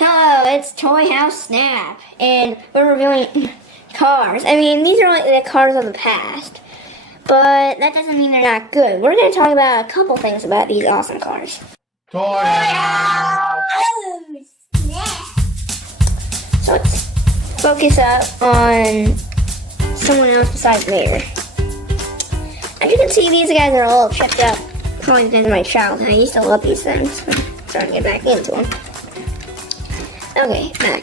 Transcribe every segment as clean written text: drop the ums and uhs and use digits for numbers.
Hello, it's Toy House Snap, and we're reviewing cars. I mean, these are like the cars of the past, but that doesn't mean they're not good. We're going to talk about a couple things about these awesome cars. Toy House! Oh, snap! So let's focus up on someone else besides Mater. As you can see, these guys are all chipped up. Probably because of my childhood. I used to love these things. I'm trying to get back into them. Okay, back.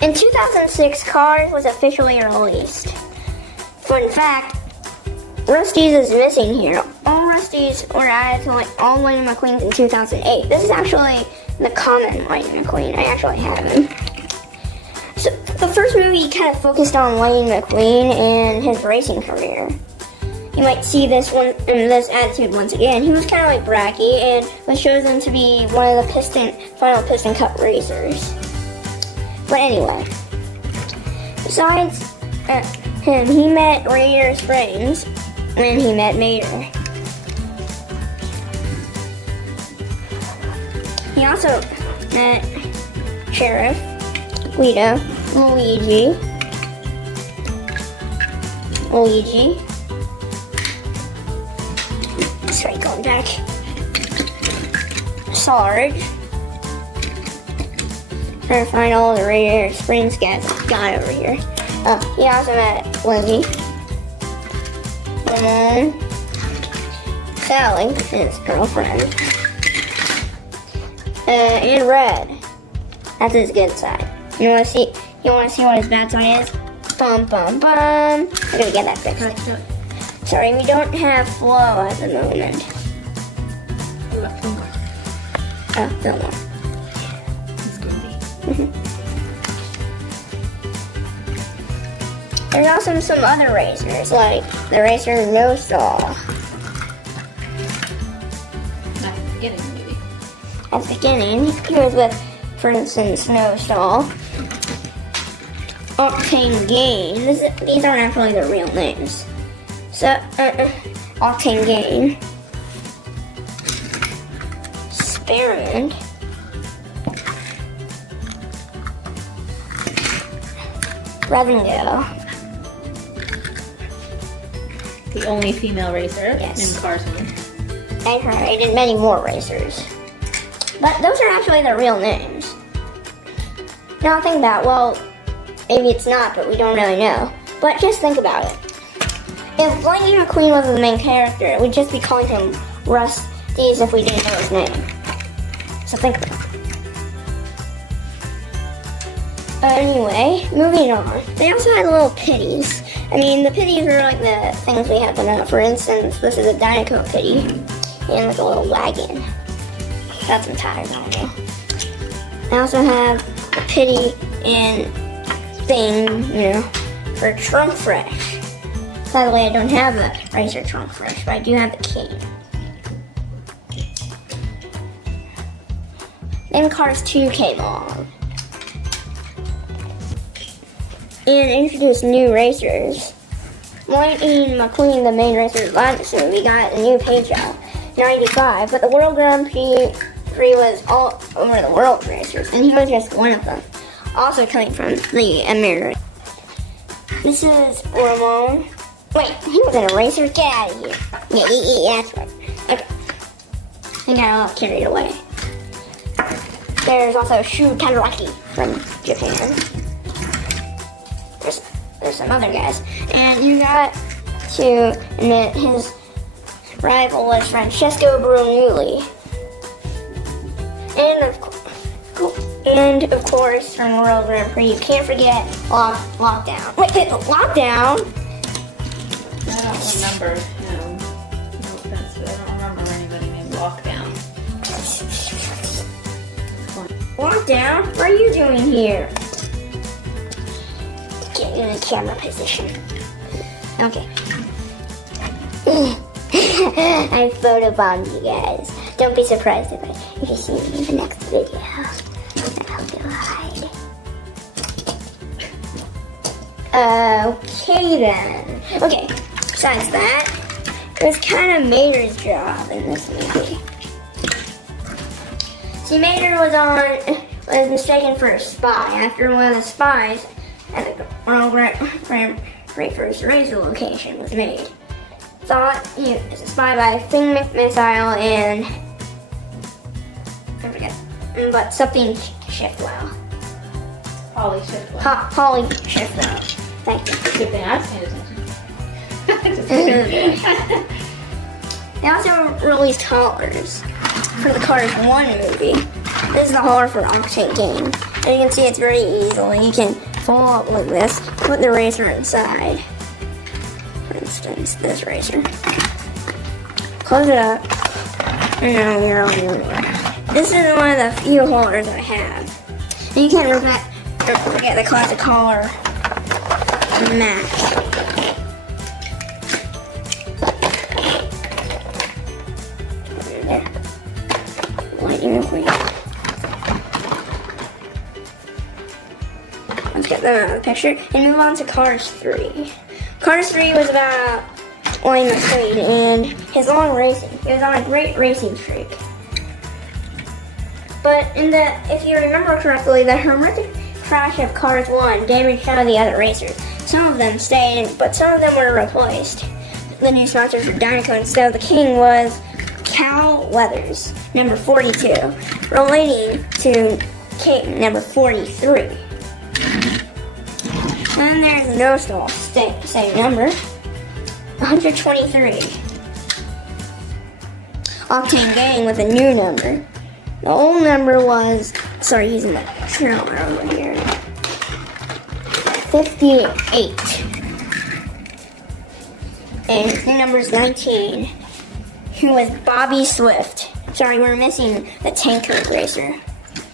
In 2006, Cars was officially released. Fun fact, Rusty's is missing here. All Rusty's were added to all Lightning McQueens in 2008. This is actually the common Lightning McQueen. I actually have him. So the first movie kind of focused on Lightning McQueen and his racing career. You might see this one in this attitude once again. He was kind of like bracky and was chosen to be one of the final Piston Cup racers. But anyway, besides him, he met Radiator Springs and he met Mater. He also met Sheriff, Guido, Luigi, sorry, going back, Sarge. Trying to find all the Radiator Springs guys I've got over here. He also met Lizzie, Ramon, Sally, his girlfriend, and Red. That's his good side. You want to see what his bad side is? Bum bum bum. I gotta get that fixed. Sorry, we don't have flow at the moment. Oh, no more. There's also some other racers, like the racer No Stall. At the beginning, maybe. At the beginning, he was with, for instance, No Stall, Octane Gain. These aren't actually their real names. So, Octane Gain, Spearmint, Revendale. The only female racer Yes. in Cars 1. And her, and many more racers. But those are actually their real names. Now think about, well, maybe it's not, but we don't really know. But just think about it. If Lightning McQueen was the main character, we'd just be calling him Rusty's if we didn't know his name. So think about it. Anyway, moving on. They also had little pitties. I mean, the pitties are like the things we have to know. For instance, this is a Dynaco pitty, and like a little wagon. That's some tires on it. I also have a pitty and thing, for Trunk Fresh. Sadly, I don't have a Racer Trunk Fresh, but I do have the cane. Then Cars 2 came along and introduced new racers. Lightning McQueen, the main racer, so we got a new page out, 95, but the World Grand Prix was all over the world racers, and he was just one of them. Also coming from the America. This is Ramon. Wait, he wasn't a racer? Get out of here. Yeah, that's right. Okay. I got a little carried away. There's also Shu Tanaraki from Japan. There's some other guys. And you got to admit his rival was Francesco Brunelli. And of course, from the World Grand Prix, you can't forget Lockdown. Wait, Lockdown? I don't remember, no offense, but I don't remember anybody named Lockdown. Lockdown? What are you doing here? Get in the camera position. Okay. I photobombed you guys. Don't be surprised if you see me in the next video. I'll go hide. Okay then. Okay, besides that, it was kind of Mater's job in this movie. See, Mater was was mistaken for a spy after one of the spies at the Ronald Great First Racer location was made. Thought he was a spy by Thing Missile and I forget, but something Shiftwell. Holly Shiftwell. Holly Shiftwell. Thank you. Good thing I was paying attention. They also released haulers for the Cars 1 movie. This is the hauler for Octane Game. And you can see it's very easily. You can fold up like this, put the racer inside. For instance, this racer. Close it up. And now you're on your way. This is one of the few haulers I have. And you can't forget the classic hauler Max. Lightning McQueen. Let's get them out of the picture and move on to Cars 3. Cars 3 was about Lightning McQueen and his long racing. He was on a great racing streak. But if you remember correctly, the horrific crash of Cars 1 damaged some of the other racers. Some of them stayed, but some of them were replaced. The new sponsor for Dynaco instead of the King was Cal Weathers, number 42, relating to King, number 43. And there's No Stall, same number, 123. Octane Gang with a new number. The old number was, sorry, using the trailer over here, 58. And his new number is 19. Who was Bobby Swift. Sorry, we're missing the tanker racer.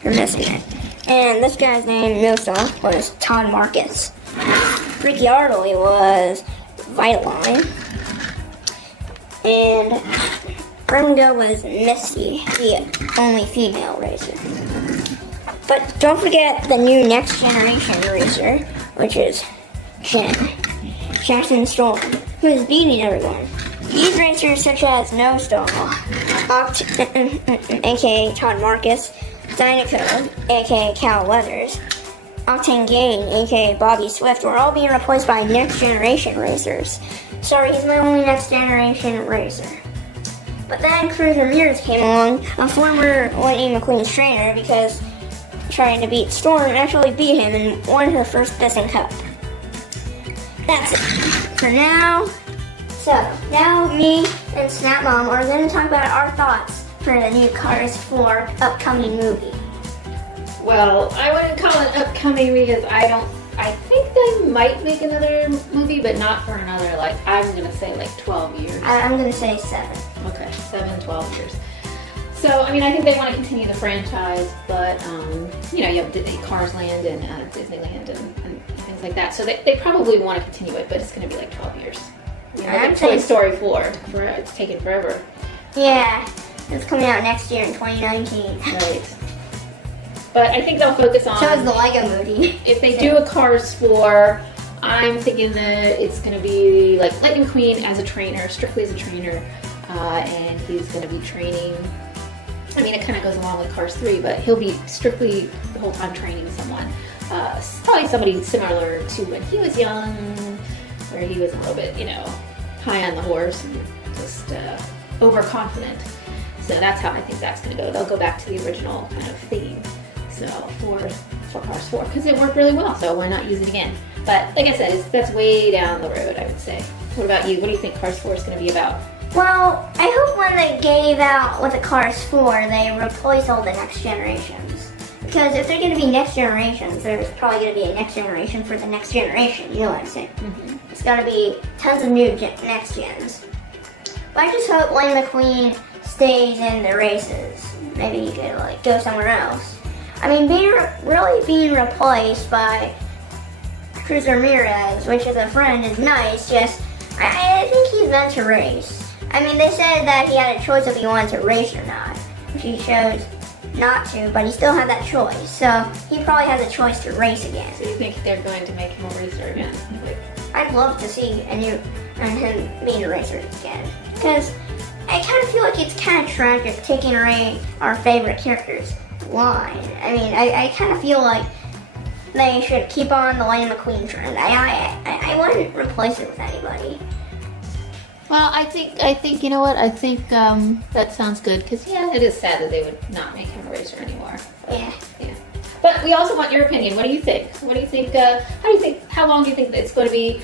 We're missing it. And this guy's name, Millsop, was Todd Marcus. Ricky Ardley was Vitaline. And Brenda was Misty, the only female racer. But don't forget the new next generation racer, which is Jen. Jackson Storm, who is beating everyone. These racers such as No Stall, aka Todd Marcus, Dynaco, aka Cal Weathers, Octane Gang, aka Bobby Swift, will all be replaced by next generation racers. Sorry, he's my only next generation racer. But then Cruz Ramirez came along, a former Lightning McQueen's trainer, because trying to beat Storm actually beat him and won her first Bissing Cup. That's it for now. So, now me and Snapmom are going to talk about our thoughts for the new Cars 4 upcoming movie. Well, I wouldn't call it upcoming because I think they might make another movie, but not for another, I'm going to say 12 years. I'm going to say 7. Okay, 7, 12 years. So, I think they want to continue the franchise, but, you have Cars Land and Disneyland and things like that. So they probably want to continue it, but it's going to be 12 years. Like Toy Story 4. It's taken forever. Yeah, it's coming out next year in 2019. Right. But I think they'll focus on... So is the Lego movie. If they do a Cars 4, I'm thinking that it's going to be Lightning McQueen as a trainer, strictly as a trainer, and he's going to be training... it kind of goes along with Cars 3, but he'll be strictly the whole time training someone. Probably somebody similar to when he was young, where he was a little bit, high on the horse and just overconfident. So that's how I think that's going to go. They'll go back to the original kind of theme. So for Cars 4, because it worked really well, so why not use it again? But like I said, that's way down the road, I would say. What about you? What do you think Cars 4 is going to be about? Well, I hope when they gave out with the Cars 4, they replace all the next generations. Because if they're going to be next generations, there's probably going to be a next generation for the next generation, you know what I'm saying? Mm-hmm. It's got to be tons of new next gens. But I just hope Lightning McQueen stays in the races. Maybe he could go somewhere else. Being replaced by Cruz Ramirez, which is a friend, is nice. Just I think he's meant to race. They said that he had a choice if he wanted to race or not, which he chose not to, but he still had that choice. So he probably has a choice to race again. So you think they're going to make him a racer again? I'd love to see him being a racer again, because I kind of feel like it's kind of tragic taking away our favorite characters. line. I mean, I kind of feel like they should keep on the Lightning McQueen trend. I wouldn't replace it with anybody. Well, I think you know what? I think that sounds good because yeah, it is sad that they would not make him a racer anymore. Yeah. Yeah. But we also want your opinion. What do you think? What do you think? How long do you think it's going to be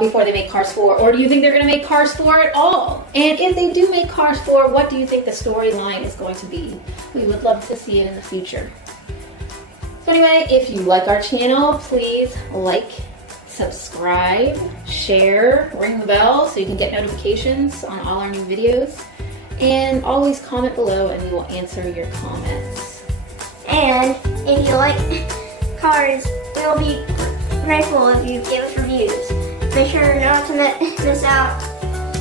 before they make Cars 4? Or do you think they're going to make Cars 4 at all? And if they do make Cars 4, what do you think the storyline is going to be? We would love to see it in the future. So anyway, if you like our channel, please like, subscribe, share, ring the bell so you can get notifications on all our new videos. And always comment below and we will answer your comments. And if you like cars, we'll be grateful if you give us reviews. Make sure not to miss out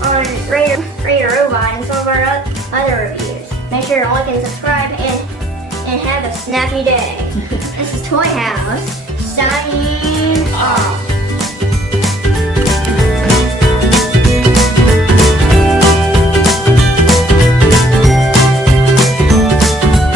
on Raider Robot and some of our other reviews. Make sure to like and subscribe and have a snappy day. This is Toy House, signing